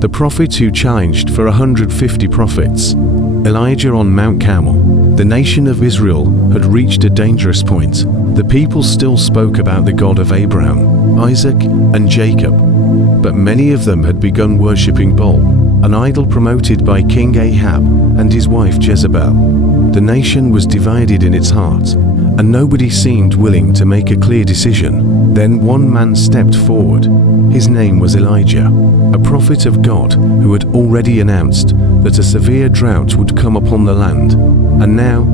the prophet who challenged for 150 prophets. Elijah on Mount Carmel. The nation of Israel had reached a dangerous point. The people still spoke about the God of Abraham, Isaac, and Jacob, but many of them had begun worshipping Baal, an idol promoted by King Ahab and his wife Jezebel. The nation was divided in its heart, and nobody seemed willing to make a clear decision. Then one man stepped forward. His name was Elijah, a prophet of God who had already announced that a severe drought would come upon the land. And now,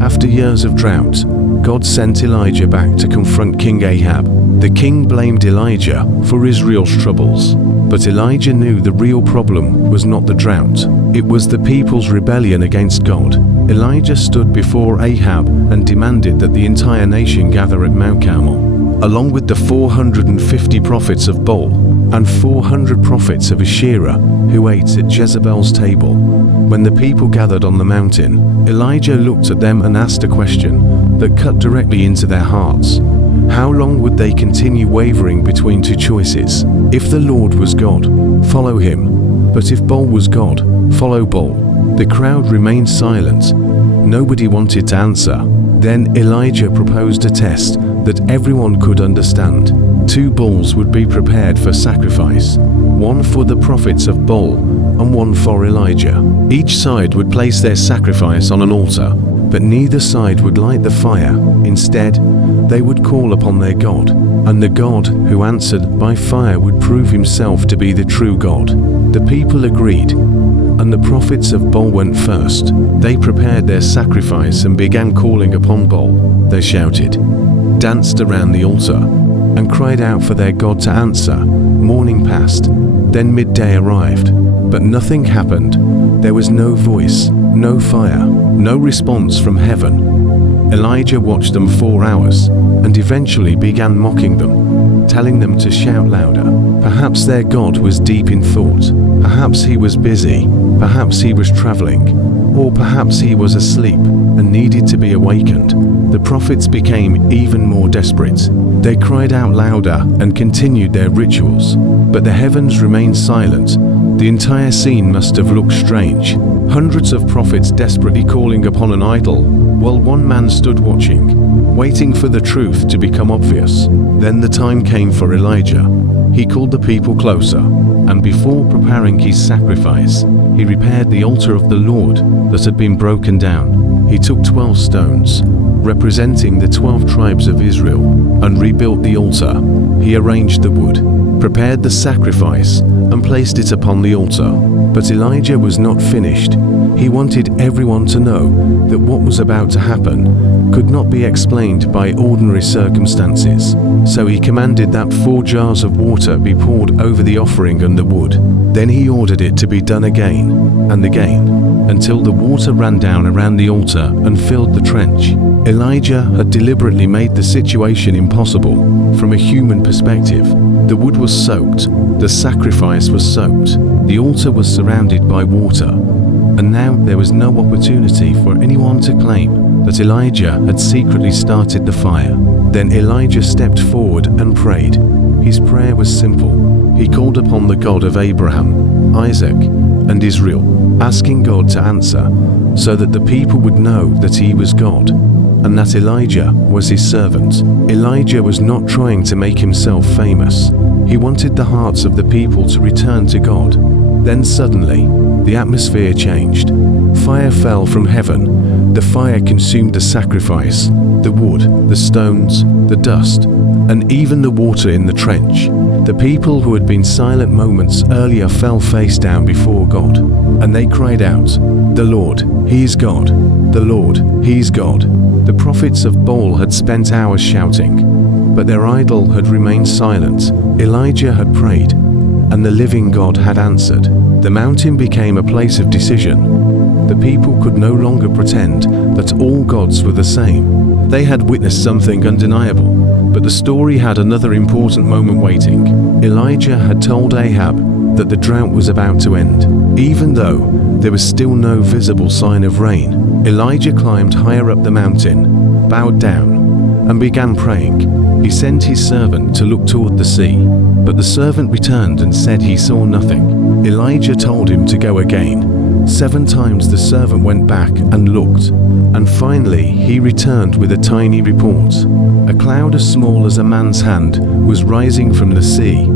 after years of drought, God sent Elijah back to confront King Ahab. The king blamed Elijah for Israel's troubles, but Elijah knew the real problem was not the drought. It was the people's rebellion against God. Elijah stood before Ahab and demanded that the entire nation gather at Mount Carmel, along with the 450 prophets of Baal and 400 prophets of Asherah who ate at Jezebel's table. When the people gathered on the mountain, Elijah looked at them and asked a question that cut directly into their hearts. How long would they continue wavering between two choices? If the Lord was God, follow him. But if Baal was God, follow Baal. The crowd remained silent. Nobody wanted to answer. Then Elijah proposed a test that everyone could understand. 2 bulls would be prepared for sacrifice, one for the prophets of Baal and one for Elijah. Each side would place their sacrifice on an altar, but neither side would light the fire. Instead, they would call upon their God, and the God who answered by fire would prove himself to be the true God. The people agreed, and the prophets of Baal went first. They prepared their sacrifice and began calling upon Baal. They shouted, danced around the altar, and cried out for their God to answer. Morning passed, then midday arrived, but nothing happened. There was no voice, no fire, no response from heaven. Elijah watched them 4 hours, and eventually began mocking them, telling them to shout louder. Perhaps their God was deep in thought. Perhaps he was busy. Perhaps he was traveling. Or perhaps he was asleep and needed to be awakened. The prophets became even more desperate. They cried out louder and continued their rituals. But the heavens remained silent. The entire scene must have looked strange. Hundreds of prophets desperately calling upon an idol, while one man stood watching, waiting for the truth to become obvious. Then the time came for Elijah. He called the people closer, and before preparing his sacrifice, he repaired the altar of the Lord that had been broken down. He took 12 stones, representing the 12 tribes of Israel, and rebuilt the altar. He arranged the wood, prepared the sacrifice, and placed it upon the altar. But Elijah was not finished. He wanted everyone to know that what was about to happen could not be explained by ordinary circumstances. So he commanded that 4 jars of water be poured over the offering and the wood. Then he ordered it to be done again and again, until the water ran down around the altar and filled the trench. Elijah had deliberately made the situation impossible from a human perspective. The wood was soaked, the sacrifice was soaked, the altar was surrounded by water, and now there was no opportunity for anyone to claim that Elijah had secretly started the fire. Then Elijah stepped forward and prayed. His prayer was simple. He called upon the God of Abraham, Isaac, and Israel, asking God to answer so that the people would know that he was God and that Elijah was his servant. Elijah was not trying to make himself famous. He wanted the hearts of the people to return to God. Then suddenly, the atmosphere changed. Fire fell from heaven. The fire consumed the sacrifice, the wood, the stones, the dust, and even the water in the trench. The people who had been silent moments earlier fell face down before God, and they cried out, "The Lord, He is God. The Lord, He is God." The prophets of Baal had spent hours shouting, but their idol had remained silent. Elijah had prayed, and the living God had answered. The mountain became a place of decision. The people could no longer pretend that all gods were the same. They had witnessed something undeniable, but the story had another important moment waiting. Elijah had told Ahab that the drought was about to end. Even though there was still no visible sign of rain, Elijah climbed higher up the mountain, bowed down, and began praying. He sent his servant to look toward the sea, but the servant returned and said he saw nothing. Elijah told him to go again. 7 times the servant went back and looked, and finally he returned with a tiny report. A cloud as small as a man's hand was rising from the sea.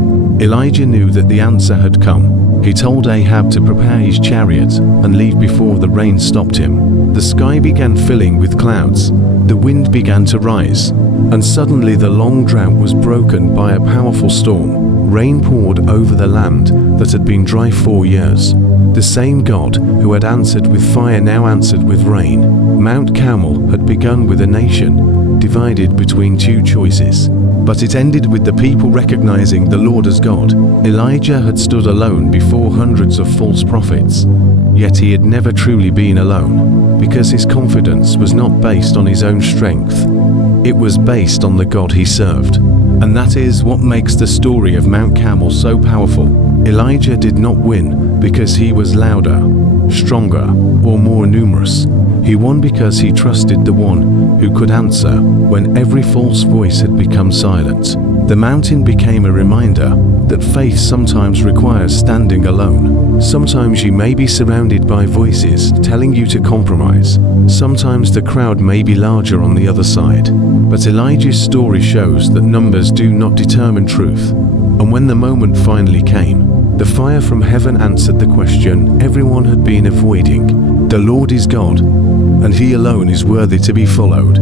Elijah knew that the answer had come. He told Ahab to prepare his chariot and leave before the rain stopped him. The sky began filling with clouds. The wind began to rise, and suddenly the long drought was broken by a powerful storm. Rain poured over the land that had been dry 4 years. The same God who had answered with fire now answered with rain. Mount Carmel had begun with a nation divided between 2 choices, but it ended with the people recognizing the Lord as God. Elijah had stood alone before hundreds of false prophets, yet he had never truly been alone, because his confidence was not based on his own strength. It was based on the God he served. And that is what makes the story of Mount Carmel so powerful. Elijah did not win because he was louder, stronger, or more numerous. He won because he trusted the one who could answer when every false voice had become silent. The mountain became a reminder that faith sometimes requires standing alone. Sometimes you may be surrounded by voices telling you to compromise. Sometimes the crowd may be larger on the other side. But Elijah's story shows that numbers do not determine truth. And when the moment finally came, the fire from heaven answered the question everyone had been avoiding. The Lord is God, and He alone is worthy to be followed.